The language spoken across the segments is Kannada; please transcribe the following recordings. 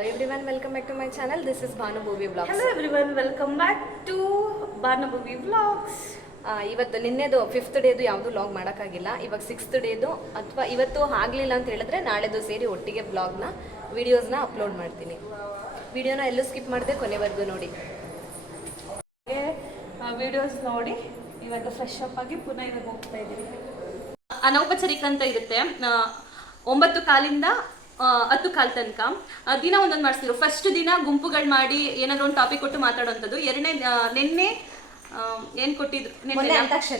Hello everyone, welcome back to my channel. This is Banu Bhuvi Vlogs. Hello everyone, welcome back to Banu Bhuvi Vlogs. ಇವತ್ತು ನಿನ್ನೆದು 5th ಡೇದು ಯಾವುದು ವ್ಲಾಗ್ ಮಾಡೋಕ್ಕಾಗಿಲ್ಲ. ಇವಾಗ 6th ಡೇದು ಅಥವಾ ಇವತ್ತು ಆಗಲಿಲ್ಲ ಅಂತ ಹೇಳಿದ್ರೆ ನಾಳೆದು ಸೇರಿ ಒಟ್ಟಿಗೆ ವ್ಲಾಗ್ನ ವಿಡಿಯೋಸ್ನ ಅಪ್ಲೋಡ್ ಮಾಡ್ತೀನಿ. ವಿಡಿಯೋನ ಎಲ್ಲೂ ಸ್ಕಿಪ್ ಮಾಡದೆ ಕೊನೆವರೆಗೂ ನೋಡಿ. ವಿಡಿಯೋಸ್ ನೋಡಿ ಇವಾಗ ಫ್ರೆಶ್ ಅಪ್ ಆಗಿ ಪುನಃ ಇವಾಗ ಹೋಗ್ತಾ ಇದ್ದೀವಿ. ಅನೌಪಚಾರಿಕ ಅಂತ ಇರುತ್ತೆ 9 ಕಾಲಿಂದ 10 ಕಾಲ್ ತನಕ ದಿನ ಒಂದೊಂದು ಮಾಡಿಸ್ತಿದ್ರು. ಫಸ್ಟ್ ದಿನ ಗುಂಪುಗಳು ಮಾಡಿ ಏನಾದ್ರು ಒಂದು ಟಾಪಿಕ್ ಕೊಟ್ಟು ಮಾತಾಡುವಂಥದ್ದು. ನಿನ್ನೆ ಏನ್ ಕೊಟ್ಟಿದ್ರು,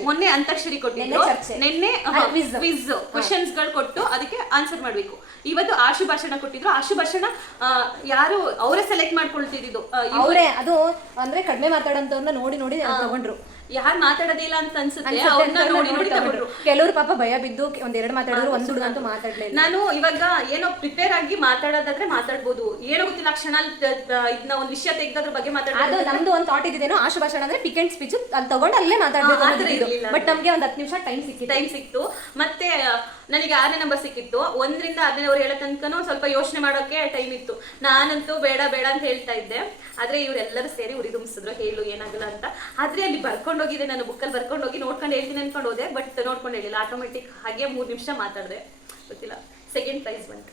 ಮೊನ್ನೆ ಅಂತಾಕ್ಷರಿ ಕೊಟ್ಟಿದ್ರು, ನಿನ್ನೆ ಕ್ವಿಜ್ ಕ್ವಶನ್ಸ್ ಗಳು ಕೊಟ್ಟು ಅದಕ್ಕೆ ಆನ್ಸರ್ ಮಾಡ್ಬೇಕು. ಇವತ್ತು ಆಶು ಭಾಷಣ ಕೊಟ್ಟಿದ್ರು. ಆಶು ಭಾಷಣ ಯಾರು ಅವರೇ ಸೆಲೆಕ್ಟ್ ಮಾಡ್ಕೊಳ್ತಿದ್ದು, ಅವರೇ ಅದು ಅಂದ್ರೆ ಕಡಿಮೆ ಮಾತಾಡೋಂಥವ್ರನ್ನ ನೋಡಿ ನೋಡಿ ತಗೊಂಡ್ರು. ಯಾರು ಮಾತಾಡೋದಿಲ್ಲ ಅಂತ ಅನ್ಸುತ್ತೆ ಅವ್ರನ್ನ ನೋಡಿ ನೋಡಿ ತಗೊಂಡ್ರು. ಕೆಲವರು ಪಾಪ ಭಯ ಬಿದ್ದು ಒಂದೆರಡು ಮಾತಾಡಿದ್ರು, ಒಂದು ಹುಡುಗಂತೂ ಮಾತಾಡ್ಲಿಲ್ಲ. ನಾನು ಇವಾಗ ಏನೋ ಪ್ರಿಪೇರ್ ಆಗಿ ಮಾತಾಡೋದಾದ್ರೆ ಮಾತಾಡ್ಬೋದು, ಏನೋ ಗೊತ್ತಿಲ್ಲ ಕ್ಷಣ ಇದನ್ನ ಒಂದು ವಿಷಯ ತೆಗೆದ್ರ ಬಗ್ಗೆ ಮಾತಾಡೋದು. ನಮ್ದು ಒಂದು ಥಾಟ್ ಇದ್ದೇನೋ ಆಶು ಭಾಷಣ ಅಂದ್ರೆ ಪಿಕ್ ಅಂಡ್ ಸ್ಪೀಚ್ ಅಲ್ಲಿ ತಗೊಂಡು ಅಲ್ಲೇ ಮಾತಾಡ್ಬೇಕು. ಬಟ್ ನಮ್ಗೆ ಒಂದು 10 ನಿಮಿಷ ಟೈಮ್ ಸಿಕ್ತು. ಮತ್ತೆ ನನಗೆ 6ನೇ ನಂಬರ್ ಸಿಕ್ಕಿತ್ತು. 1ರಿಂದ 10 ಅವ್ರು ಹೇಳೋ ತನಕನೂ ಸ್ವಲ್ಪ ಯೋಚನೆ ಮಾಡೋಕೆ ಟೈಮ್ ಇತ್ತು. ನಾನಂತೂ ಬೇಡ ಬೇಡ ಅಂತ ಹೇಳ್ತಾ ಇದ್ದೆ. ಆದ್ರೆ ಇವರೆಲ್ಲರೂ ಸೇರಿ ಉರಿದುಂಬಿಸಿದ್ರು, ಹೇಳು ಏನಾಗಲ್ಲ ಅಂತ. ಆದ್ರೆ ಅಲ್ಲಿ ಬರ್ಕೊಂಡೋಗಿದೆ, ನಾನು ಬುಕ್ಕಲ್ಲಿ ಬರ್ಕೊಂಡೋಗಿ ನೋಡ್ಕೊಂಡು ಹೇಳ್ತೀನಿ ಅನ್ಕೊಂಡು ಹೋದೆ. ಬಟ್ ನೋಡ್ಕೊಂಡು ಹೇಳಿಲ್ಲ, ಆಟೋಮೆಟಿಕ್ ಹಾಗೆ 3 ನಿಮಿಷ ಮಾತಾಡಿದೆ. ಗೊತ್ತಿಲ್ಲ, ಸೆಕೆಂಡ್ ಪ್ರೈಸ್ ಬಂತು.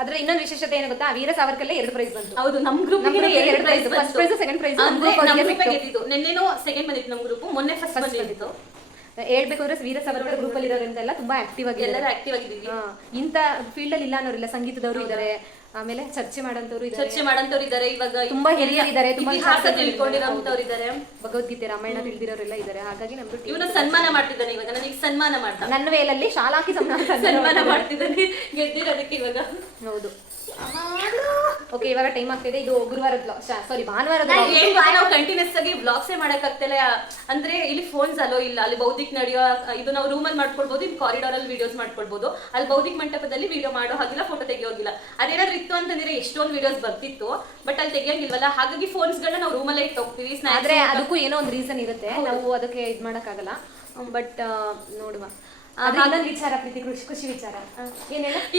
ಆದ್ರೆ ಇನ್ನೊಂದು ವಿಶೇಷತೆ ಏನು ಗೊತ್ತಾ, ವೀರ ಸಾವರ್ಕರ್ಲೆ 2 ಪ್ರೈಸ್ ಬಂತು. ಹೌದು, ನಮ್ ಗ್ರೂಪ್ ಎರಡು prize, first prize second prize ಗೆದ್ದಿದ್ದು. ನಿನ್ನೆನೋ ಸೆಕೆಂಡ್ ಬಂದಿತ್ತು ನಮ್ ಗ್ರೂಪ್, ಮೊನ್ನೆ ಫಸ್ಟ್ ಬಂದಿತ್ತು. ಹೇಳ್ಬೇಕು ಅಂದ್ರೆ ವೀರ ಸಾವರ್ಕರ್ ಗ್ರೂಪ್ ಅಲ್ಲಿ ಇರೋದ್ರಿಂದೆಲ್ಲ ತುಂಬಾ ಆಕ್ಟಿವ್ ಆಗಿ ಎಲ್ಲರೂ ಆಕ್ಟಿವ್ ಆಗಿದ್ದೀವಿ. ಇಂತ ಫೀಲ್ಡ್ ಅಲ್ಲಿ ಇಲ್ಲ ಅನ್ನೋರಿಲ್ಲ, ಸಂಗೀತದವರು ಇದ್ದಾರೆ, ಆಮೇಲೆ ಚರ್ಚೆ ಮಾಡಂತವ್ರು ಇದ್ದಾರೆ, ಇವಾಗ ತುಂಬಾ ಹಿರಿಯರಿದ್ದಾರೆ, ತುಂಬಾ ಇತಿಹಾಸ ತಿಳ್ಕೊಂಡಿರೋಂತವ್ರು ಇದ್ದಾರೆ, ಭಗವದ್ಗೀತೆ ರಾಮಾಯಣ ತಿಳಿದಿರೋರೆಲ್ಲ ಇದ್ದಾರೆ. ಹಾಗಾಗಿ ನಮ್ದು ಇವನು ಸನ್ಮಾನ ಮಾಡ್ತಿದ್ದಾನೆ. ಇವಾಗ ನನಗೆ ಸನ್ಮಾನ ಮಾಡ್ತಾ ನನ್ನ ವೇಲಲ್ಲಿ ಶಾಲಾಕಿ ಸನ್ಮಾನ ಮಾಡ್ತಿದ್ದಾನೆ ಗೆದ್ದಿರೋದಕ್ಕೆ ಇವಾಗ. ಹೌದು, ಓಕೆ, ಇವಾಗ ಟೈಮ್ ಆಗ್ತಿದೆ. ಇದು ಗುರುವಾರದ ಸಾರಿ ಭಾನುವಾರದ ನಾವು ಕಂಟಿನ್ಯೂಸ್ ಆಗಿ ಬ್ಲಾಗ್ಸ್ ಮಾಡಕ್ ಆಗ್ತಿಲ್ಲ. ಅಂದ್ರೆ ಇಲ್ಲಿ ಫೋನ್ಸ್ ಅಲೋ ಇಲ್ಲ. ಅಲ್ಲಿ ಬೌದ್ಧಿಕ ನಡೆಯೋ ಇದು ನಾವು ರೂಮಲ್ಲಿ ಮಾಡ್ಕೊಳ್ಬಹುದು, ಇಲ್ಲಿ ಕಾರಿಡಾರ್ ಅಲ್ಲಿ ವಿಡಿಯೋಸ್ ಮಾಡ್ಕೊಳ್ಬಹುದು. ಅಲ್ಲಿ ಬೌದ್ಧಿಕ ಮಂಟಪದಲ್ಲಿ ವಿಡಿಯೋ ಮಾಡೋ ಹಾಗಿಲ್ಲ, ಫೋಟೋ ತೆಗಿಯೋಗಿಲ್ಲ. ಅದೇನಾದ್ರು ಇತ್ತು ಅಂತಂದ್ರೆ ಎಷ್ಟೊಂದು ವಿಡಿಯೋಸ್ ಬರ್ತಿತ್ತು, ಬಟ್ ಅಲ್ಲಿ ತೆಗಿಯಂಗಿಲ್ವಲ್ಲ. ಹಾಗಾಗಿ ಫೋನ್ಸ್ ಗಳನ್ನ ನಾವು ರೂಮಲ್ಲೇ ಇಟ್ಟು ಹೋಗ್ತೀವಿ. ಆದ್ರೆ ಅದಕ್ಕೂ ಏನೋ ಒಂದು ರೀಸನ್ ಇರುತ್ತೆ, ನಾವು ಅದಕ್ಕೆ ಇದ್ ಮಾಡಕ್ಕಾಗಲ್ಲ. ಬಟ್ ನೋಡುವ. ವಿಚಾರ ಪ್ರೀತಿ, ಖುಷಿ ವಿಚಾರ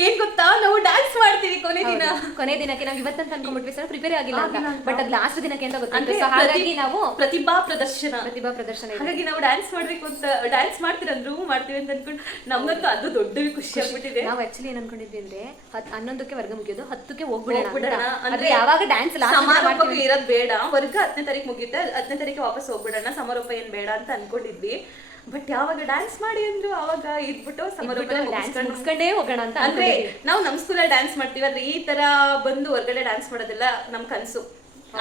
ಏನ್ ಗೊತ್ತಾ, ನಾವು ಡ್ಯಾನ್ಸ್ ಮಾಡ್ತೀವಿ ಕೊನೆ ದಿನಕ್ಕೆ. ನಾವು ಇವತ್ತಂತ ಅನ್ಕೊಂಡ್ಬಿಟ್ವಿ ಸರ್, ಪ್ರಿಪೇರ್ ಆಗಿಲ್ಲ ಅಂತ. ಬಟ್ ಅದು ಲಾಸ್ಟ್ ದಿನಕ್ಕೆ ಅಂತ ಗೊತ್ತಿತ್ತು. ಹಾಗಾಗಿ ನಾವು ಪ್ರತಿಭಾ ಪ್ರದರ್ಶನ ಹಾಗಾಗಿ ನಾವು ಡ್ಯಾನ್ಸ್ ಮಾಡ್ಬೇಕು ಅಂತ, ಡ್ಯಾನ್ಸ್ ಮಾಡ್ತೀರಂದ್ರು ಮಾಡ್ತೀವಿ ಅಂತ ಅನ್ಕೊಂಡು ನಮ್ಗಂತೂ ಅದು ದೊಡ್ಡ ಖುಷಿ ಆಗ್ಬಿಟ್ಟಿದೆ. ನಾವು ಆಕ್ಚುಲಿ ಏನ್ ಅನ್ಕೊಂಡಿದ್ವಿ ಅಂದ್ರೆ 11ಕ್ಕೆ ವರ್ಗ ಮುಗಿಯೋದು, 10ಕ್ಕೆ ಹೋಗ್ಬಿಡೋಣ. ಅಂದ್ರೆ ಯಾವಾಗ ಡ್ಯಾನ್ಸ್ ಸಮಾರೋಪ ಇರೋದ್ ಬೇಡ, ವರ್ಗ 10ನೇ ತಾರೀಕು ಮುಗಿಯುತ್ತೆ, 10ನೇ ತಾರೀಕು ವಾಪಸ್ ಹೋಗ್ಬಿಡೋಣ, ಸಮಾರೋಪ ಏನ್ ಬೇಡ ಅಂತ ಅನ್ಕೊಂಡಿದ್ವಿ. ಬಟ್ ಯಾವಾಗ ಡ್ಯಾನ್ಸ್ ಮಾಡಿ ಅಂದ್ರು ಅವಾಗ ಇದ್ಬಿಟ್ಟು ಮುಗಿಸ್ಕೊಂಡೇ ಹೋಗೋಣ ಅಂತ. ಅಂದ್ರೆ ನಾವು ನಮ್ ಸ್ಕೂಲಲ್ಲಿ ಡ್ಯಾನ್ಸ್ ಮಾಡ್ತೀವಿ, ಆದ್ರೆ ಈ ತರ ಬಂದು ಹೊರಗಡೆ ಡ್ಯಾನ್ಸ್ ಮಾಡೋದೆಲ್ಲ ನಮ್ ಕನ್ಸು.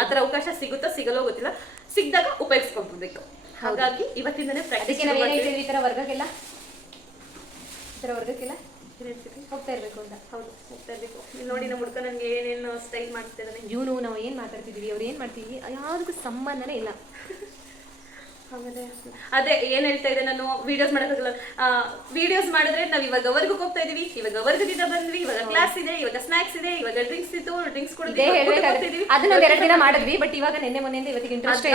ಆತರ ಅವಕಾಶ ಸಿಗುತ್ತೋ ಸಿಗಲ್ಲೋ ಗೊತ್ತಿಲ್ಲ, ಸಿಗ್ದಾಗ ಉಪಯೋಗಿಸ್ಕೊಳ್ಬೇಕು. ಹಾಗಾಗಿ ಇವತ್ತಿಂದನೇ ಪ್ರಾಕ್ಟೀಸ್. ಈ ತರ ವರ್ಗಕ್ಕೆಲ್ಲ ಹೋಗ್ತಾ ಇರ್ಬೇಕು ಅಂತ. ಹೌದು, ಹೋಗ್ತಾ ಇರ್ಬೇಕು. ನೋಡಿ ನಮ್ಮ ಹುಡುಗ ನನ್ಗೆ ಏನೇನು ಸ್ಟೈಲ್ ಮಾಡ್ತಿದ್ದಾನೆ. ಇವನು ನಾವು ಏನ್ ಮಾತಾಡ್ತಿದೀವಿ, ಅವ್ರು ಏನ್ ಮಾಡ್ತೀವಿ, ಯಾವ್ದಕ್ಕೂ ಸಂಬಂಧನೇ ಇಲ್ಲ. ಆಮೇಲೆ ಅದೇ ಏನ್ ಹೇಳ್ತಾ ಇದ್ದೆ ನಾನು, ವಿಡಿಯೋಸ್ ಮಾಡೋಕ್ಕಾಗಲ್ಲ. ವಿಡಿಯೋಸ್ ಮಾಡಿದ್ರೆ ನಾವ್ ಇವಾಗ ವರ್ಗಕ್ಕೆ ಹೋಗ್ತಾ ಇದೀವಿ, ಇವಾಗ ವರ್ಗದಿಂದ ಬಂದ್ವಿ, ಇವಾಗ ಕ್ಲಾಸ್ ಇದೆ, ಇವಾಗ ಸ್ನಾಕ್ಸ್ ಇದೆ, ಇವಾಗ ಡ್ರಿಂಕ್ಸ್ ಇತ್ತು, ಡ್ರಿಂಕ್ಸ್ ಕೊಡ್ತೀವಿ. ಅದನ್ನ 2 ದಿನ ಮಾಡಿದ್ವಿ. ಬಟ್ ಇವಾಗ ನಿನ್ನೆ ಮೊನ್ನೆಯಿಂದ ಇವತ್ತಿಗೆ ಇಂಟ್ರೆಸ್ಟ್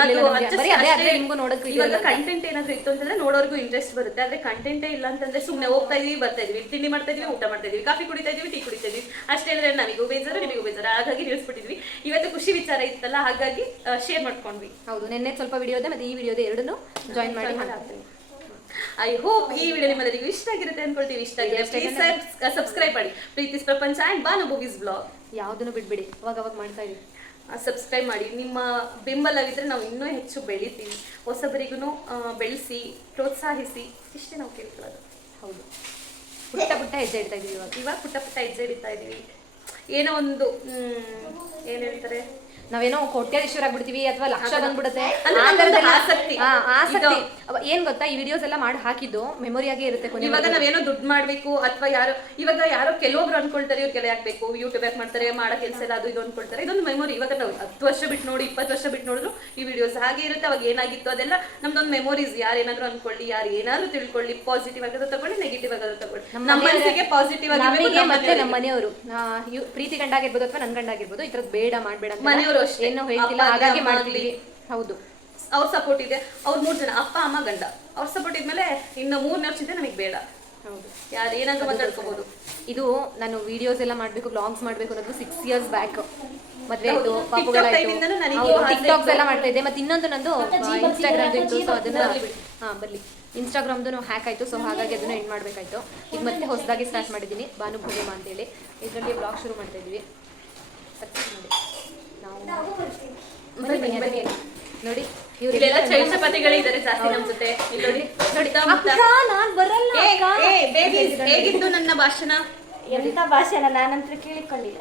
ಇವಾಗ ಕಂಟೆಂಟ್ ಏನಾದ್ರು ಇತ್ತು ಅಂತಂದ್ರೆ ನೋಡೋರ್ಗು ಇಂಟ್ರೆಸ್ಟ್ ಬರುತ್ತೆ. ಆದ್ರೆ ಕಂಟೆಂಟೇ ಇಲ್ಲ ಅಂತಂದ್ರೆ ಸುಮ್ನೆ ಹೋಗ್ತಾ ಇದೀವಿ, ಬರ್ತಾ ಇದೀವಿ, ತಿಂಡಿ ಮಾಡ್ತಾ ಇದೀವಿ, ಊಟ ಮಾಡ್ತಾ ಇದೀವಿ, ಕಾಫಿ ಕುಡಿತಾ ಇದೀವಿ, ಟೀ ಕುಡಿತಾ ಇದೀವಿ ಅಷ್ಟೇ. ಅಂದ್ರೆ ನಮಗೂ ಬೇಜಾರು, ನಿಮಗೂ ಬೇಜಾರು. ಹಾಗಾಗಿ ನಿಲ್ಸ್ಬಿಟ್ಟಿದ್ವಿ. ಇವತ್ತು ಖುಷಿ ವಿಚಾರ ಇತ್ತಲ್ಲ, ಹಾಗಾಗಿ ಶೇರ್ ಮಾಡ್ಕೊಂಡ್ವಿ. ಹೌದು, ನಿನ್ನೆ ಸ್ವಲ್ಪ ವಿಡಿಯೋ ಇದೆ, ಮತ್ತೆ ಈ ವಿಡಿಯೋದ 2 ಜಾಯಿನ್ ಮಾಡಿ ಹಾಕ್ತೀನಿ. ಐ ಹೋಪ್ ಈ ವಿಡಿಯೋ ನಿಮ್ಮೆಲ್ಲರಿಗೂ ಇಷ್ಟ ಆಗಿರುತ್ತೆ ಅನ್ಕೊಳ್ತೀವಿ. ಇಷ್ಟ ಆಗಿದೆ ಪ್ಲೀಸ್ ಸಬ್ಸ್ಕ್ರೈಬ್ ಮಾಡಿ. ಪ್ರೀತಿಸ್ ಪ್ರಪಂಚ ಅಂಡ್ ಬಾನು ಭೂವೀಸ್ ಬ್ಲಾಗ್ ಯಾವುದನ್ನು ಬಿಡ್ಬೇಡಿ, ಅವಾಗ ಮಾಡ್ತಾ ಇದೀವಿ. ಸಬ್ಸ್ಕ್ರೈಬ್ ಮಾಡಿ. ನಿಮ್ಮ ಬೆಂಬಲವಿದ್ರೆ ನಾವು ಇನ್ನೂ ಹೆಚ್ಚು ಬೆಳಿತೀವಿ. ಹೊಸಬರಿಗೂ ಬೆಳೆಸಿ, ಪ್ರೋತ್ಸಾಹಿಸಿ, ಇಷ್ಟೇ ನಾವು ಕೇಳ್ಕೊಳ್ಳೋದು. ಹೌದು, ಪುಟ್ಟ ಹೆಜ್ಜೆ ಇಡ್ತಾ ಇದೀವಿ. ಇವಾಗ ಪುಟ್ಟ ಹೆಜ್ಜೆ ಇಡ್ತಾ ಇದೀವಿ. ಏನೋ ಒಂದು ಏನ್ ಹೇಳ್ತಾರೆ, ನಾವೇನೋ ಕೋಟ್ಯಾಧೀಶ್ವರ ಆಗ್ಬಿಡ್ತೀವಿ ಅಥವಾ ಲಕ್ಷ ಬಂದ್ಬಿಡುತ್ತೆ. ಆಸಕ್ತಿ ಏನ್ ಗೊತ್ತಾ, ಈ ವಿಡಿಯೋಸ್ ಎಲ್ಲ ಮಾಡಿ ಹಾಕಿದ್ದು ಮೆಮೊರಿಯಾಗೆ ಇರುತ್ತೆ. ಇವಾಗ ನಾವೇನೋ ದುಡ್ಡು ಮಾಡ್ಬೇಕು ಅಥವಾ ಯಾರೋ ಕೆಲವೊಬ್ರು ಅನ್ಕೊಳ್ತಾರೆ ಇವ್ರು ಕೆಲ ಹಾಕ್ಬೇಕು, ಯೂಟ್ಯೂಬ್ ಯಾಕೆ ಮಾಡ್ತಾರೆ, ಮಾಡೋ ಕೆಲಸ ಎಲ್ಲ ಅದು ಇದು ಅನ್ಕೊಳ್ತಾರೆ. ಇದೊಂದು ಮೆಮೊರಿ. ಇವಾಗ ನಾವು 10 ವರ್ಷ ಬಿಟ್ಟು ನೋಡಿ, 20 ವರ್ಷ ಬಿಟ್ಟು ನೋಡಿದ್ರು ಈ ವಿಡಿಯೋಸ್ ಹಾಗೆ ಇರುತ್ತೆ. ಅವಾಗ ಏನಾಗಿತ್ತು ಅದೆಲ್ಲ ನಮ್ದೊಂದು ಮೆಮೊರೀಸ್. ಯಾರು ಏನಾದ್ರು ಅನ್ಕೊಳ್ಳಿ, ಯಾರು ಏನಾದ್ರು ತಿಳ್ಕೊಳ್ಳಿ, ಪಾಸಿಟಿವ್ ಆಗೋದು ತಗೊಳ್ಳಿ, ನೆಗೆಟಿವ್ ಆಗೋದು ತಗೊಳ್ಳಿ. ನಮ್ಮ ಮನಸ್ಸಿಗೆ ಪಾಸಿಟಿವ್ ಆಗಿ ಮತ್ತೆ ನಮ್ಮ ಮನೆಯವರು, ಪ್ರೀತಿ ಗಂಡ ಆಗಿರ್ಬೋದು ಅಥವಾ ನನ್ ಗಂಡ ಆಗಿರ್ಬೋದು, ಈ ತರದ್ ಬೇಡ ಮಾಡ್ಬೇಡ ಮನೆಯವರು ಏನೋ ಹೇಳ್ತಿಲ್ಲ, ಹಾಗಾಗಿ ಮಾಡ್ತೀವಿ. ಹೌದು, ಅವ್ರ ಸಪೋರ್ಟ್ ಇದೆ. ಅವ್ರು 3 ಜನ, ಅಪ್ಪ ಅಮ್ಮ ಗಂಡ, ಅವ್ರ ಸಪೋರ್ಟ್ ಇದ್ಮೇಲೆ ಇನ್ನು 3 ವರ್ಷ ಇದೆ ನಮಗೆ ಬೇಡ. ಯಾರು ಏನಾದ್ರೂ ಮಾತಾಡ್ಕೋಬಹುದು. ಇದು ನಾನು ವಿಡಿಯೋಸ್ ಎಲ್ಲ ಮಾಡ್ಬೇಕು, ಬ್ಲಾಗ್ಸ್ ಮಾಡ್ಬೇಕು ಅನ್ನೋದು 6 years ಬ್ಯಾಕ್. ಮದ್ವೆ ಆಯ್ತು, ಪಾಪುಗಳಾಯ್ತು, ಟಿಕ್ಟಾಕ್ಸ್ ಎಲ್ಲ ಮಾಡ್ತಾ ಇದ್ದೆ. ಮತ್ತೆ ಇನ್ನೊಂದು ನಂದು ಇನ್ಸ್ಟಾಗ್ರಾಮ್ ಇತ್ತು, ಸೊ ಅದನ್ನ ಬರ್ಲಿ ಇನ್ಸ್ಟಾಗ್ರಾಮ್ದು ಹ್ಯಾಕ್ ಆಯ್ತು. ಸೊ ಹಾಗಾಗಿ ಅದನ್ನ ಎಂಡ್ ಮಾಡ್ಬೇಕಾಯ್ತು. ಈಗ ಮತ್ತೆ ಹೊಸದಾಗಿ ಸ್ಟಾರ್ಟ್ ಮಾಡಿದ್ದೀನಿ, ಭಾನು ಪೂರ್ಣಿಮಾ ಅಂತೇಳಿ. ಇದರಲ್ಲಿ ಬ್ಲಾಗ್ ಶುರು ಮಾಡ್ತಾ ಇದ್ವಿ. ಸಕ್ಸಸ್ ಮಾಡಿ ನಾವು ನೋಡಿ ಇವರೆಲ್ಲ ಚೈಲ್ಡ್ ಜಾಸ್ತಿ ನಮ್ಮ ಜೊತೆ. ಇಲ್ಲಿ ನೋಡಿ ನಾನ್ ಬರಲ್ಲ. ಹೇಗಿತ್ತು ನನ್ನ ಭಾಷಣ? ಎಂತ ಭಾಷಣ ನಾನಂತರ ಕೇಳಿಕೊಂಡಿಲ್ಲ.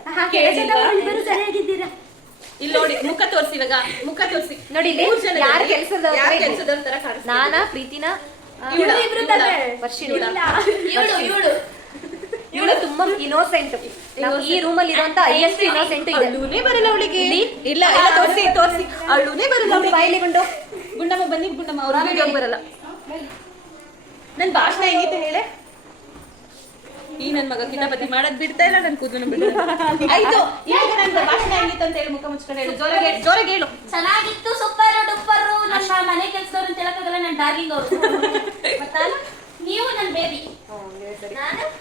ಇಲ್ಲಿ ನೋಡಿ ಮುಖ ತೋರಿಸಿ, ಇವಾಗ ಮುಖ ತೋರಿಸಿ ನೋಡಿ. ಯಾರ ಕೆಲಸದವ್ರ ತರ ಕಾಣಿಸ್ತಾ ನಾನಾ ಪ್ರೀತಿನ ಇವಳು ತುಂಬಾ ಇನ್ನೋಸೆಂಟ್. ಈ ರೂಮ್ ಅಲ್ಲಿ ಇರುವಂತ ಹೈಯೆಸ್ಟ್ ಇನ್ನೋಸೆಂಟ್ ಇದೆ. ಅಳುನೇ ಬರಲ್ಲ ಅವಳಿಗೆ. ಇಲ್ಲ ತೋರಿಸಿ ಅಳುನೇ ಬರಲ್ಲ. ಬಾಯಿಲಿ ಬಂದು ಗುಂಡಮ್ಮ ಬನ್ನಿ, ಗುಂಡಮ್ಮ ಅವ್ರ ವಿಡಿಯೋ ಬರಲ್ಲ. ನನ್ ಭಾಷಣ ಹೆಂಗಿತ್ತು ಹೇಳೆ? ಈ ನನ್ ಮಗ ಕಿತಾಪತಿ ಮಾಡದ್ ಬಿಡ್ತಾ ಇಲ್ಲ, ನನ್ ಕೂದಲು ಬಿಡ್ತಾ. ಆಯ್ತು, ಇವಾಗ ನನ್ ಭಾಷಣ ಹೆಂಗಿತ್ತು ಅಂತ ಹೇಳಿ ಮುಖ ಮುಚ್ಕೊಂಡು ಹೇಳು. ಜೋರಾಗಿ ಹೇಳು. ಚೆನ್ನಾಗಿತ್ತು, ಸೂಪರ್ ಡೂಪರ್. ನನ್ನ ಮನೆ ಕೆಲ್ಸದವ್ರು ಅಂತ ಹೇಳಕ್ಕಾಗಲ್ಲ, ನನ್ನ ಡಾರ್ಲಿಂಗ್ ಅವರು. ಮತ್ತ ನೀವು ನನ್ನ ಬೇಬಿ.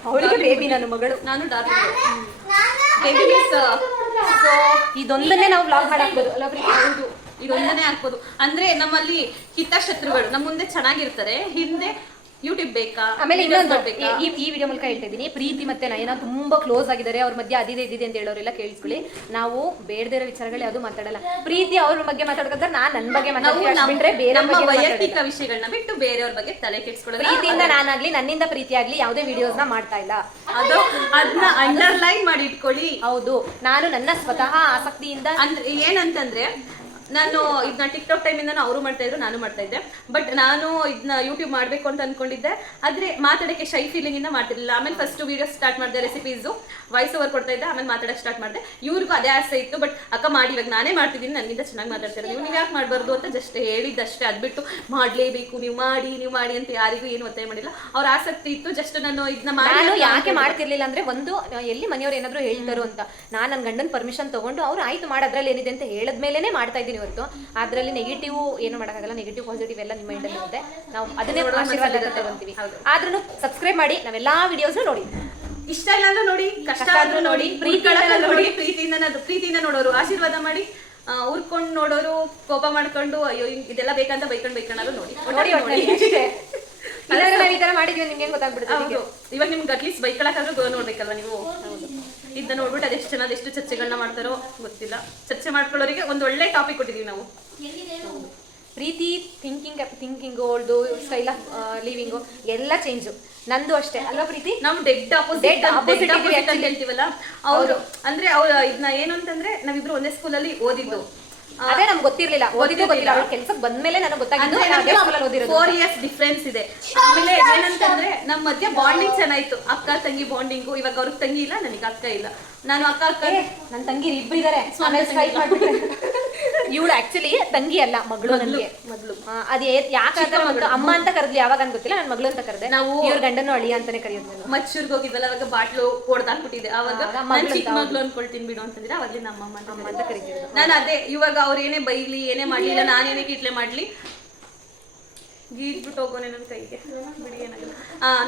ಅವಳಿಗೆ ಬೇಬಿ, ನನ್ನ ಮಗಳು. ನಾನು ಡಾರ್ಲಿಂಗ್. ಸೊ ಇದೊಂದನ್ನೇ ನಾವು ಬ್ಲಾಗ್ ಮಾಡಾಕ್ಬೋದು ಅಲ್ಲ ಪ್ರೀತಿ? ಹೌದು, ಇದೊಂದನೇ ಹಾಕ್ಬೋದು. ಅಂದ್ರೆ ನಮ್ಮಲ್ಲಿ ಹಿತಶತ್ರುಗಳು ನಮ್ಮ ಮುಂದೆ ಚೆನ್ನಾಗಿರ್ತಾರೆ, ಹಿಂದೆ ಯೂಟ್ಯೂಬ್ ಬೇಕಾ. ಆಮೇಲೆ ಇನ್ನೊಂದು ಈ ವಿಡಿಯೋ ಮೂಲಕ ಹೇಳ್ತಾ ಇದ್ದೀನಿ, ಪ್ರೀತಿ ಮತ್ತೆ ನಯನ ತುಂಬಾ ಕ್ಲೋಸ್ ಆಗಿದ್ದಾರೆ. ಅವ್ರ ಮಧ್ಯೆ ಅದಿದೆ ಇದಿದೆ ಅಂತ ಹೇಳೋರೆಲ್ಲ ಕೇಳಿಸ್ಕೊಳ್ಳಿ. ನಾವು ಬೇಡದೇ ಇರೋ ವಿಚಾರಗಳು ಯಾವುದು ಮಾತಾಡಲ್ಲ. ಪ್ರೀತಿ ಅವ್ರ ಬಗ್ಗೆ ಮಾತಾಡ್ಕೊಂಡ್ರೆ ನಾನ್ ನನ್ನ ಬಗ್ಗೆ ಮಾತಾಡ್ಬಿಟ್ರೆ ಬೇರೆ ವೈಯಕ್ತಿಕ ವಿಷಯಗಳನ್ನ ಬಿಟ್ಟು ಬೇರೆಯವ್ರ ಬಗ್ಗೆ ತಲೆ ಕೆಡಿಸ್ಕೊಳ್ಳೋದು. ಪ್ರೀತಿಯಿಂದ ನಾನಾಗ್ಲಿ, ನನ್ನಿಂದ ಪ್ರೀತಿ ಆಗ್ಲಿ ಯಾವುದೇ ವಿಡಿಯೋಸ್ ನ ಮಾಡ್ತಾ ಇಲ್ಲ. ಅದನ್ನ ಅಂಡರ್ಲೈನ್ ಮಾಡಿ ಇಟ್ಕೊಳ್ಳಿ. ಹೌದು, ನಾನು ನನ್ನ ಸ್ವತಃ ಆಸಕ್ತಿಯಿಂದ ಅಂದ್ರೆ ಏನಂತಂದ್ರೆ, ನಾನು ಇದನ್ನ ಟಿಕ್ಟಾಕ್ ಟೈಮಿಂದ ಅವರು ಮಾಡ್ತಾ ಇದ್ರು, ನಾನು ಮಾಡ್ತಾ ಇದ್ದೆ. ಬಟ್ ನಾನು ಇದನ್ನ ಯೂಟ್ಯೂಬ್ ಮಾಡಬೇಕು ಅಂತ ಅನ್ಕೊಂಡಿದ್ದೆ, ಆದ್ರೆ ಮಾತಾಡಕ್ಕೆ ಶೈ ಫೀಲಿಂಗ್ ಇಂದ ಮಾಡ್ತಿರ್ಲಿಲ್ಲ. ಆಮೇಲೆ ಫಸ್ಟ್ ವಿಡಿಯೋ ಸ್ಟಾರ್ಟ್ ಮಾಡಿದೆ, ರೆಸಿಪೀಸು ವಾಯ್ಸ್ ಓವರ್ ಕೊಡ್ತಾ ಇದ್ದೆ. ಆಮೇಲೆ ಮಾತಾಡಕ್ಕೆ ಸ್ಟಾರ್ಟ್ ಮಾಡಿದೆ. ಇವ್ರಿಗೂ ಅದೇ ಆಸೆ ಇತ್ತು. ಬಟ್ ಅಕ್ಕ ಮಾಡಿ, ಇವಾಗ ನಾನೇ ಮಾಡ್ತಿದ್ದೀನಿ, ನನಗಿಂತ ಚೆನ್ನಾಗಿ ಮಾತಾಡ್ತಾರೆ, ನೀವು ಯಾಕೆ ಮಾಡಬಾರ್ದು ಅಂತ ಜಸ್ಟ್ ಹೇಳಿದ್ದಷ್ಟೇ. ಅದ್ಬಿಟ್ಟು ಮಾಡಲೇಬೇಕು, ನೀವು ಮಾಡಿ ಅಂತ ಯಾರಿಗೂ ಏನು ಒತ್ತಾಯ ಮಾಡಿಲ್ಲ. ಅವ್ರ ಆಸಕ್ತಿ ಇತ್ತು. ಜಸ್ಟ್ ನಾನು ಇದನ್ನ ನಾನು ಯಾಕೆ ಮಾಡ್ತಿರ್ಲಿಲ್ಲ ಅಂದ್ರೆ, ಒಂದು ಎಲ್ಲಿ ಮನೆಯವ್ರು ಏನಾದ್ರು ಹೇಳ್ತಾರೋ ಅಂತ ನಾನು ನನ್ನ ಗಂಡನ ಪರ್ಮಿಷನ್ ತಗೊಂಡು ಅವ್ರು ಆಯ್ತು ಮಾಡಿ ಅದ್ರಲ್ಲಿ ಏನಿದೆ ಅಂತ ಹೇಳದ್ಮೇಲೆ ಮಾಡ್ತಾ ಇದ್ದೀನಿ ಹೊರತು ಅದ್ರಲ್ಲಿ ನೆಗೆಟಿವ್ ಏನು ಮಾಡೋಕ್ಕಾಗಲ್ಲ. ನೆಗೆಟಿವ್ ಪಾಸಿಟಿವ್ ಎಲ್ಲ ನಿಮ್ಮ ಮೈಂಡಲ್ಲಿ ಇರುತ್ತೆ. ನಾವು ಅದನ್ನೇ ಆಶೀರ್ವಾದ ತಗೊಂತೀವಿ. ಆದ್ರೂ ಸಬ್ಸ್ಕ್ರೈಬ್ ಮಾಡಿ, ನಾವೆಲ್ಲಾ ವಿಡಿಯೋಸ್ನ ನೋಡಿ. ಇಷ್ಟ ಇಲ್ಲ ಅಂದ್ರೆ ನೋಡಿ, ಕಷ್ಟ ಆದ್ರೂ ನೋಡಿ, ನೋಡಿ, ಪ್ರೀತಿಯಿಂದ ನೋಡೋರು ಆಶೀರ್ವಾದ ಮಾಡಿ, ಉರ್ಕೊಂಡು ನೋಡೋರು ಕೋಪ ಮಾಡ್ಕೊಂಡು ಅಯ್ಯೋ ಇದೆಲ್ಲ ಬೇಕಂತ ಬೈಕೊಂಡಾದ್ರು ನೋಡಿ. ನಾವು ಈ ತರ ಮಾಡಿದ್ವಿ, ನಿಮ್ಗೆ ಗೊತ್ತಾಗ್ಬಿಡುತ್ತೆ. ಇವಾಗ ನಿಮ್ಗೆ ಅಟ್ಲೀಸ್ಟ್ ಬೈಕೊಳಕಾದ್ರೂ ನೋಡ್ಬೇಕಲ್ವಾ ನೀವು? ಇದನ್ನ ನೋಡ್ಬಿಟ್ಟು ಅದೆಷ್ಟು ಜನ ಅದೆಷ್ಟು ಚರ್ಚೆಗಳನ್ನ ಮಾಡ್ತಾರೋ ಗೊತ್ತಿಲ್ಲ. ಚರ್ಚೆ ಮಾಡ್ಕೊಳ್ಳೋರಿಗೆ ಒಂದು ಒಳ್ಳೆ ಟಾಪಿಕ್ ಕೊಟ್ಟಿದೀವಿ ನಾವು. Preethi thinking old style of living ಎಲ್ಲ ಚೇಂಜು. ನಂದು ಅಷ್ಟೇ ಅಲ್ವಾ ಪ್ರೀತಿ? ನಾವು ಡೆಡ್ ಆಪೋಸಿಟ್ ಅಂತ ಹೇಳ್ತೀವಲ್ಲ, ಅವರು ಅಂದ್ರೆ ಅವ್ರ ಇದನ್ನ ಏನು ಅಂತಂದ್ರೆ, ನಾವಿಬ್ರು ಒಂದೇ ಸ್ಕೂಲಲ್ಲಿ ಓದಿದ್ದು. ಅದೇ ನಮ್ಗೆ ಗೊತ್ತಿರ್ಲಿಲ್ಲ, ಓದಿದ್ದು ಗೊತ್ತಿಲ್ಲ. ಅವ್ರ ಕೆಲ್ಸಕ್ಕೆ ಬಂದ್ಮೇಲೆ ನನಗೆ ಗೊತ್ತಾಗಿದ್ದು 4 years ಡಿಫ್ರೆನ್ಸ್ ಇದೆ. ಆಮೇಲೆ ಏನಂತಂದ್ರೆ ನಮ್ಮ ಮಧ್ಯ ಬಾಂಡಿಂಗ್ ಚೆನ್ನಾಗಿತ್ತು, ಅಕ್ಕ ತಂಗಿ ಬಾಂಡಿಂಗು. ಇವಾಗ ಅವ್ರಿಗೆ ತಂಗಿ ಇಲ್ಲ, ನನಗೆ ಅಕ್ಕ ಇಲ್ಲ. ನಾನು ಅಕ್ಕ ನನ್ನ ತಂಗಿ ಇಬ್ರು ಇದಾರೆ. ಇವಳು ಆಕ್ಚುಲಿ ತಂಗಿ ಅಲ್ಲ, ಮಗಳು. ನನಗೆ ಮೊದಲು ಅದೇ ಯಾಕಂದ್ರೆ ಅಮ್ಮ ಅಂತ ಕರೆದ್ಲಿ, ಯಾವಾಗ ಅಂತ ಗೊತ್ತಿಲ್ಲ, ನನ್ನ ಮಗಳು ಅಂತ ಕರೆದೆ. ನಾವು ಇವ್ರ ಗಂಡನು ಅಳಿಯ ಅಂತಾನೆ ಕರೆಯೋದು. ಮಚ್ಚೂರ್ಗೆ ಹೋಗಿದ್ವಲ್ಲ, ಅವಾಗ ಬಾಟ್ಲು ಹೊಡೆದಾಕ್ಬಿಟ್ಟಿದೆ. ಅವಾಗ ಚಿಕ್ಕ ಮಗಳು ಅನ್ಕೊಳ್ತೀನಿ ಬಿಡು ಅಂತಂದ್ರೆ, ಅವಾಗ್ಲಿ ನಮ್ಮ ಅಮ್ಮ ಅಂತ ಕರಿತಿದ್ರು. ನಾನು ಅದೇ, ಇವಾಗ ಅವ್ರು ಏನೇ ಬೈಲಿ ಏನೇ ಮಾಡ್ಲಿಲ್ಲ, ನಾನೇನೇ ಕಿಟ್ಲೆ ಮಾಡ್ಲಿ, ಗೀದ್ಬಿಟ್ಟು ಹೋಗೋನೆ ನನ್ನ ಕೈಗೆ ಬಿಡಿ, ಏನಾಗಲ್ಲ.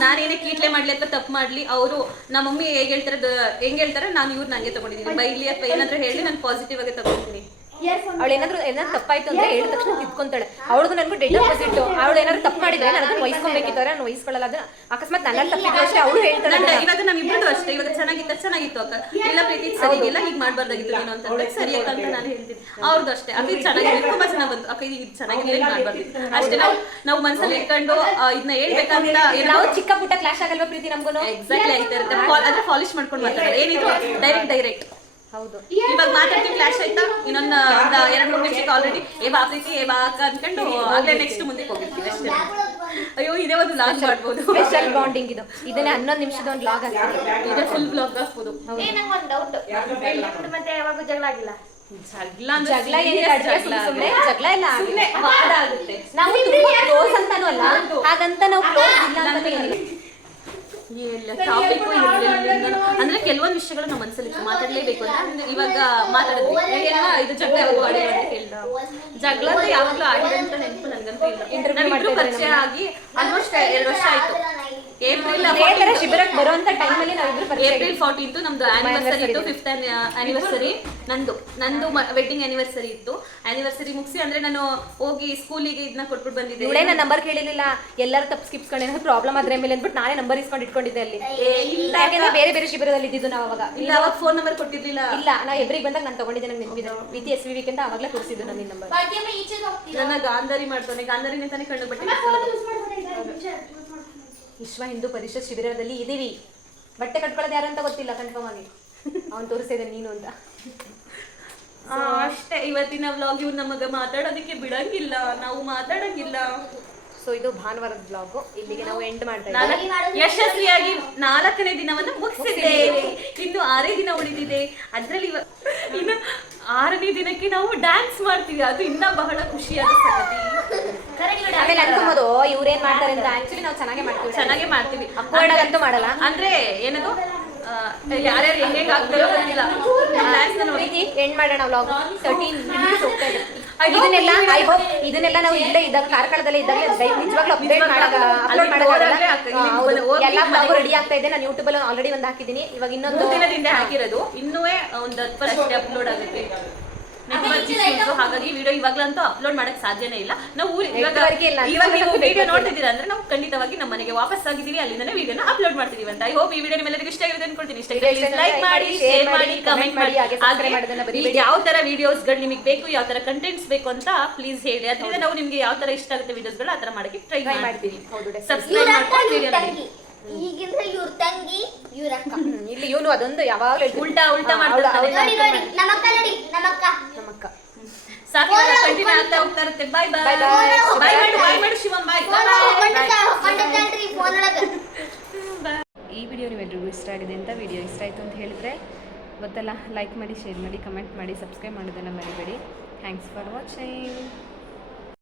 ನಾನೇನೇ ಕೀಟ್ಲೆ ಮಾಡ್ಲಿ ಅಥವಾ ತಪ್ಪು ಮಾಡ್ಲಿ, ಅವರು ನಮ್ಮ ಮಮ್ಮಿ ಹೆಂಗ್ ಹೇಳ್ತಾರೆ ನಾನು ಇವ್ರು ನಂಗೆ ತಗೊಂಡಿದ್ದೀನಿ. ಬೈಲಿ ಅಥವಾ ಏನಾದ್ರೂ ಹೇಳಿ ನಾನು ಪಾಸಿಟಿವ್ ಆಗಿ ತಗೊಂಡಿದ್ದೀನಿ. ಅವಳು ಏನಾದ್ರು ತಪ್ಪಾಯ್ತು ಅಂದ್ರೆ ಹೇಳಿದ ತಕ್ಷಣ ತಿದ್ಕೊಂತಾಳೆ. ಅವಳದು ನನಗೂ ಡೆಡ್ ಆಪೋಸಿಟ್. ಅವಳು ಏನಾದ್ರು ತಪ್ಪು ಮಾಡಿದ್ರೆ ನಾನು ಅದನ್ನ ವಹಿಸ್ಕೊಬೇಕಿದ್ದಾರೆ, ನಾನು ವಹಿಸ್ಕೊಳ್ಳಲ್ಲ. ಅದನ್ನ ಅಕಸ್ಮಾತ್ ನನ್ನಲ್ಲಿ ತಪ್ಪಿದ್ರೆ ಅಷ್ಟೇ ಅವಳು ಹೇಳ್ತಾಳೆ. ಇವಾಗ ನಾವಿಬ್ರು ಅಷ್ಟೇ, ಇವಾಗ ಚೆನ್ನಾಗಿತ್ತು ಅಕ್ಕ, ಇಲ್ಲ ಪ್ರೀತಿ ಸರಿಗಿಲ್ಲ, ಹೀಗೆ ಮಾಡ್ಬಾರ್ದಾಗಿತ್ತು ನೀನು ಅಂತ ಸರಿ ಅಕ್ಕ ಅಂತ ನಾನು ಹೇಳ್ತೀನಿ. ಅವ್ರದ್ದು ಅಷ್ಟೇ, ಅದು ಚೆನ್ನಾಗಿದೆ, ತುಂಬಾ ಚೆನ್ನಾಗಿ ಬಂತು ಅಕ್ಕ, ಇದು ಚೆನ್ನಾಗಿಲ್ಲ ಮಾಡ್ಬಾರ್ದು ಅಷ್ಟೇ. ನಾವು ಮನಸ್ಸಲ್ಲಿ ಇಟ್ಕೊಂಡು ಇದನ್ನ ಹೇಳ್ಬೇಕಂತ ನಾವು ಚಿಕ್ಕ ಪುಟ್ಟ ಕ್ಲಾಶ್ ಆಗಲ್ವಾ ಪ್ರೀತಿ ನಮ್ಗೂ? ಎಕ್ಸಾಕ್ಟ್ಲಿ ಆಯ್ತಾ ಇರುತ್ತೆ. ಅದ್ರ ಪಾಲಿಶ್ ಮಾಡ್ಕೊಂಡು ಮಾತಾಡೋದು ಏನಿದ್ರು ಡೈರೆಕ್ಟ್. ಹೌದು, ಇವಾಗ ಮಾತಾಡ್ತೀವಿ, ಕ್ಲಾಶ್ ಆಯ್ತಾ, ಇನ್ನೊಂದು 2-3 ನಿಮಿಷಕ್ಕೆ ಆಲ್ರೆಡಿ ಏ ಬಾ ಪ್ರೀತಿ ಏ ಬಾ ಅಕ್ಕ ಅನ್ಕೊಂಡು ಆಗ್ಲೇ ನೆಕ್ಸ್ಟ್ ಮುಂದಕ್ಕೆ ಹೋಗಿರ್ತೀವಿ ಅಷ್ಟೇ. ಅಯ್ಯೋ ಇದೇ ಒಂದು ಲಾಗ್ ಮಾಡ್ಬೋದು, ಸ್ಪೆಷಲ್ ಬಾಂಡಿಂಗ್ ಇದು. ಇದನ್ನೇ 11 ನಿಮಿಷದ ಒಂದು ಲಾಗ್ ಆಗ್ತದೆ, ಇದೇ ಫುಲ್ ಬ್ಲಾಗ್ ಆಗ್ಬೋದು. ನಂಗೊಂದು ಡೌಟ್, ಮತ್ತೆ ಯಾವಾಗ ಜಗಳ ಆಗಿಲ್ಲ? ಜಗಳ ಎಲ್ಲ ವಾದ ಆಗುತ್ತೆ. ನಾವು ತುಂಬಾ ಕ್ಲೋಸ್ ಅಂತಾನು ಅಲ್ಲ, ಹಾಗಂತ ನಾವು ಕ್ಲೋಸ್ ಇಲ್ಲ ಅಂತ ಹೇಳಿ ಟಾಪಿಕ್ ಅಂದ್ರೆ ಕೆಲವೊಂದು ವಿಷಯಗಳು ನಮ್ಮ ಮನಸ್ಸಲ್ಲಿ ಮಾತಾಡ್ಲೇಬೇಕು ಅಂತ ಇವಾಗ ಮಾತಾಡಿದ್ವಿ. ಇದು ಜಗಳ ಯಾವಾಗ ಆಡಿಲ್ಲ ಅಂತ ಕೇಳ್ದ, ಜಗಳ ಯಾವಾಗ್ಲೂ ಆಡಿದೆ ಅಂತ ನೆನಪು ನನ್ಗಂತೂ ಇಲ್ಲ. ಇಂಟರ್ವ್ಯೂ ಪರಿಚಯ ಆಗಿ ಆಲ್ಮೋಸ್ಟ್ 2 ವರ್ಷ ಆಯ್ತು. ಇದೇ ತರ ಶಿಬಿರಕ್ಕೆ ಬರುವಂತ ಟೈಮಲ್ಲಿ ನಾವಿಬ್ರು ಪರಿಚಯ ಏಪ್ರಿಲ್ 14 ನಮ್ದು ಆನಿವರ್ಸರಿ ಇತ್ತು, 5th ಆನಿವರ್ಸರಿ. ನಂದು ವೆಡ್ಡಿಂಗ್ ಆನಿವರ್ಸರಿ ಇತ್ತು. ಆನಿವರ್ಸರಿ ಮುಗಿಸಿ ಅಂದ್ರೆ ನಾನು ಹೋಗಿ ಸ್ಕೂಲಿಗೆ ಇದನ್ನ ಕೊಟ್ಬಿಟ್ಟು ಬಂದಿದ್ದೆ. ಇವಳೇ ನನ್ನ ನಂಬರ್ ಕೇಳಿರ್ಲಿಲ್ಲ, ಎಲ್ಲರೂ ತಪ್ಪು ಸ್ಕಿಪ್ಸ್ಕೊಂಡು ಏನಾದ್ರು ಪ್ರಾಬ್ಲಮ್ ಆದ್ರೆ ಮೇಲೆ ಅಂದ್ಬಿಟ್ಟು ನಾನೇ ನಂಬರ್ ಇಸ್ಕೊಂಡು ಇಟ್ಕೊಂಡಿದ್ದೆ ಅಲ್ಲಿ. ಯಾಕೆಂದ್ರೆ ಬೇರೆ ಬೇರೆ ಶಿಬಿರದಲ್ಲಿ ಇದ್ದಿದ್ದು ನಾವು ಅವಾಗ. ಇಲ್ಲ, ಅವಾಗ ಫೋನ್ ನಂಬರ್ ಕೊಟ್ಟಿರ್ಲಿಲ್ಲ. ಇಲ್ಲ, ನಾವು ಎಬ್ರಿಗೆ ಬಂದಾಗ ನಾನು ತಗೊಂಡಿದ್ದೆ, ನಂಗೆ ನೆನಪಿದೆ. ವಿತಿ ಎಸ್ ವಿ ವೀಕೆಂಡ್ ಅವಾಗಲೇ ಕೊಡಿಸಿದ್ದು ನನ್ನ ನಂಬರ್. ಭಾಗ್ಯಮ್ಮ ಈಚೆಗೆ ಹೋಗ್ತೀರಾ? ನನ್ನ ಗಾಂಧಾರಿ ಮಾಡ್ತಾನೆ, ಗಾಂಧಾರಿನೇ ತಾನೇ ಕಣ್ಣು ಬಟ್ಟೆ ವಿಶ್ವ ಹಿಂದೂ ಪರಿಷತ್ ಶಿಬಿರದಲ್ಲಿ ಇದೀವಿ. ಬಟ್ಟೆ ಕಟ್ಕೊಳ್ಳೋದು ಯಾರು ಅಂತ ಗೊತ್ತಿಲ್ಲ ಕನ್ಫರ್ಮ್ ಆಗಿ. ಅವ್ನು ತೋರಿಸಿದೆ ನೀನು ಅಂತ. ಅಷ್ಟೇ. ಇವತ್ತಿನ ವ್ಲಾಗ್ ಇವ್ರು ನಮಗ ಮಾತಾಡೋದಕ್ಕೆ ಬಿಡಂಗಿಲ್ಲ, ನಾವು ಮಾತಾಡಂಗಿಲ್ಲ. ಸೊ ಇದು ಭಾನುವಾರದ ಬ್ಲಾಗು, ಇಲ್ಲಿಗೆ ನಾವು ಎಂಡ್ ಮಾಡ್ತಾ ಇದ್ದೀವಿ. ಯಶಸ್ವಿಯಾಗಿ 4ನೇ ದಿನವನ್ನು ಮುಗಿಸಿದ್ದೇವೆ. ಇನ್ನು 6 ದಿನ ಉಳಿದಿದೆ. ಅದ್ರಲ್ಲಿ ಇನ್ನು 6ನೇ ದಿನಕ್ಕೆ ನಾವು ಡ್ಯಾನ್ಸ್ ಮಾಡ್ತೀವಿ. ಅದು ಇನ್ನ ಬಹಳ ಖುಷಿಯಾದ ಸಂಗತಿ. ಆಮೇಲೆ ಅನ್ಕೊಂಬೋದು ಇವ್ರೇನ್ ಮಾಡ್ತಾರೆ ಅಂತ. ಆಕ್ಚುಲಿ ನಾವು ಚೆನ್ನಾಗೇ ಮಾಡ್ತೀವಿ. ಅಪ್ವರ್ಡ್ ಅಂತೂ ಮಾಡಲ್ಲ. ಅಂದ್ರೆ ಏನದು ಯಾರ್ಯಾರು ಹೆಂಗೆ ಆಗ್ತಾರೋ ಗೊತ್ತಿಲ್ಲ. ಡ್ಯಾನ್ಸ್ ನೋಡಿ ಎಂಡ್ ಮಾಡೋಣ ವ್ಲಾಗ್. 13 minutes ಹೋಗ್ತಾ ಇದೆ. ಇದನ್ನೆಲ್ಲ ನಾವು ಇಲ್ಲೇ ಇದ್ದಾಗ ಕಾರ್ಕಳದಲ್ಲೇ ಇದ್ದಾಗ ನಿಜವಾಗ್ಲೂ ಅಪ್ಡೇಟ್ ಅಪ್ಲೋಡ್ ಮಾಡೋದಾಗಲ್ಲ. ಎಲ್ಲ ಬ್ಲಾಗು ರೆಡಿ ಆಗ್ತಾ ಇದೆ. ನಾನು ಯೂಟ್ಯೂಬ್ ಅಲ್ಲಿ ಆಲ್ರೆಡಿ ಒಂದು ಹಾಕಿದ್ದೀನಿ. ಇವಾಗ ಇನ್ನೊಂದು ದಿನದಿಂದ ಹಾಕಿರೋದು, ಇನ್ನೂ ಒಂದು 10 ಅಷ್ಟೇ ಅಪ್ಲೋಡ್ ಆಗುತ್ತೆ. ಹಾಗಾಗಿ ವಿಡಿಯೋ ಇವಾಗ್ಲಂತೂ ಅಪ್ಲೋಡ್ ಮಾಡಕ್ ಸಾಧ್ಯನೇ ಇಲ್ಲ. ನಾವು ಇವಾಗ ನೀವು ವಿಡಿಯೋ ನೋಡ್ತಿದ್ದೀರಾ ಅಂದ್ರೆ ನಾವು ಖಂಡಿತವಾಗಿ ನಮ್ಮ ಮನೆಗೆ ವಾಪಸ್ ಆಗಿದ್ದೀವಿ, ಅಲ್ಲಿಂದನೇ ವಿಡಿಯೋನ ಅಪ್ಲೋಡ್ ಮಾಡ್ತಿದೀವಿ ಅಂತ. ಐ ಹೋಪ್ ಈ ವಿಡಿಯೋ ನಿಮ್ಮೆಲ್ಲರಿಗೂ ಇಷ್ಟ ಆಗಿದೆ ಅನ್ಕೊಳ್ತೀನಿ. ಇಷ್ಟ ಆಗಿದೆ ಲೈಕ್ ಮಾಡಿ, ಶೇರ್ ಮಾಡಿ, ಕಮೆಂಟ್ ಮಾಡಿ. ಯಾವ ತರ ವಿಡಿಯೋಸ್ಗಳು ನಿಮಗೆ ಬೇಕು, ಯಾವ ತರ ಕಂಟೆಂಟ್ಸ್ ಬೇಕು ಅಂತ ಪ್ಲೀಸ್ ಹೇಳಿ. ಅದರಿಂದ ನಾವು ನಿಮ್ಗೆ ಯಾವ ತರ ಇಷ್ಟ ಆಗುತ್ತೆ ವಿಡಿಯೋಸ್ಗಳು ಆ ತರ ಮಾಡಕ್ಕೆ ಟ್ರೈ ಮಾಡ್ತೀವಿ. ಸಬ್ಸ್ಕ್ರೈಬ್ ಮಾಡ್ಕೊಂಡು ವಿಡಿಯೋ ನೋಡಿ. ಈಗಿಂದ್ರೆ ಇವ್ರ ತಂಗಿ ಇವ್ರ ಅಕ್ಕ. ಇಲ್ಲಿ ಇವನು ಅದೊಂದು ಯಾವಾಗಲೂ ಉಲ್ಟಾ ಮಾಡ್ತಾರೆ. ನೋಡಿ ನಮ್ಮಕ್ಕ ಸಾಕು, ಕಂಟಿನ್ಯೂ ಆಗ್ತಾ ಹೋಗ್ತಾ ಇರುತ್ತೆ. ಬಾಯ್ ಮಾಡು ಶಿವಂ, ಬಾಯ್. ಈ ವಿಡಿಯೋ ನಿಮ್ಮೆಲ್ಲರಿಗೂ ಇಷ್ಟ ಆಗಿದೆ ಅಂತ. ವಿಡಿಯೋ ಇಷ್ಟ ಆಯಿತು ಅಂತ ಹೇಳಿದ್ರೆ ಗೊತ್ತಲ್ಲ, ಲೈಕ್ ಮಾಡಿ, ಶೇರ್ ಮಾಡಿ, ಕಮೆಂಟ್ ಮಾಡಿ, ಸಬ್ಸ್ಕ್ರೈಬ್ ಮಾಡೋದನ್ನು ಮರಿಬೇಡಿ. Thanks for watching.